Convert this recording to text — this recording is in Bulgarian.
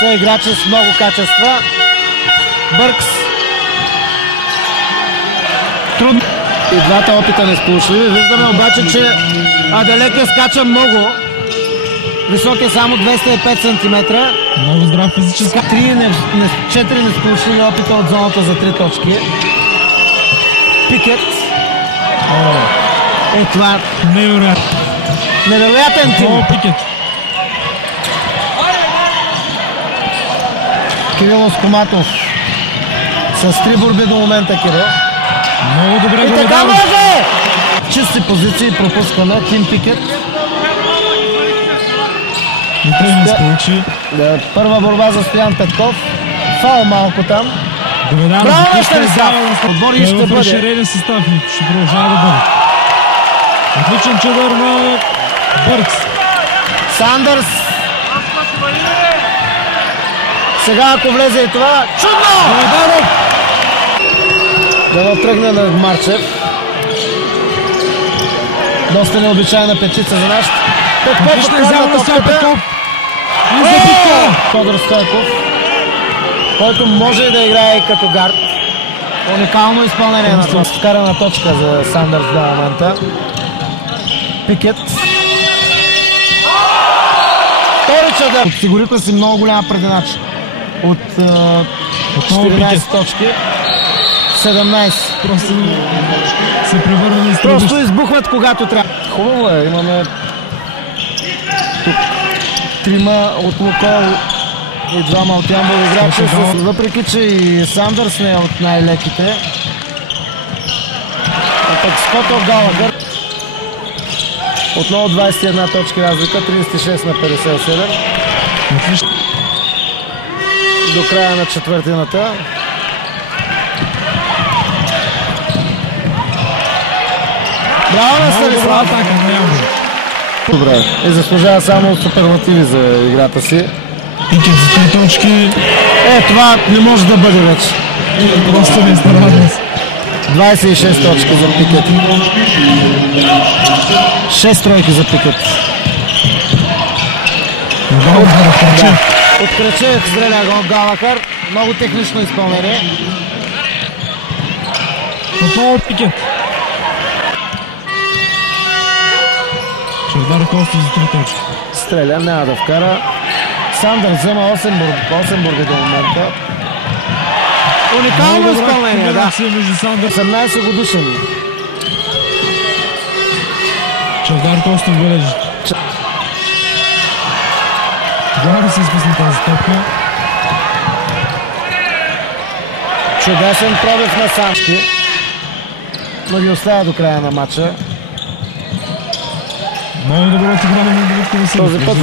Са играчи с много качества. Бъркс. Трудно. И двата опита не сполучливи. Виждаме обаче, че Аделекия скача много. Висок е само 205 см. Много здрав физически. 4 несполучливи опита от зоната за 3 точки. Пикет. Е това. Невероятен тим. Пикет. Кирило Скоматов. С 3 борби до момента, Кирил. Много добре и го така дава. може! Чисти позиции пропускаме. Тим Пикет. Не получи. Първа борба за Стоян Петков. Фаул малко там. Браво, Станислав! Отбори ще бъде. Реден състав. Ще продължава да бъде. Отличен чадър на Бъркс. Сандърс. Сега ако влезе и това, чудно! Да тръгне на Марчев. Доста необичайна петица за нашата. Петков открадна топката. Тодор Стойков, който може да играе като гард. Уникално изпълнение на това. Вкарана точка за Сандърс до момента. Пикет. Втори чадър. Подсигуриха си много голяма прединача. От 14 точки. 17. Просто се превърна на изтръбващ. Просто избухват когато трябва. Хубаво е, имаме тук трима от Лукол и двама от Ямбол играчи. Въпреки че и Сандърс не е от най-леките. А пък Скот Галагър. Отново 21 точки разлика, 36 на 57. До края на четвъртината. Браво на Станислав! Добре, и заслужава само суперлативи за играта си. Пикет за 3 точки. Това не може да бъде вече. Просто не старадна. 26 точки за Пикет. 6 тройки за Пикет. От Кръчев стреля гол Галахър. Много технично изпълнение. Отново Пикет. Чавдар Костов за 3 точки. Стреля, няма да вкара. Сандър взема 8 борби до момента. Уникално изпълнение, да. 18 годишен. Чавдар Костов бележи. Тогава да се изпусне тази топка. Чудесен пробив на Сански. Но ги оставя до края на матча. Много добре отигране на Давидко Василев. Този път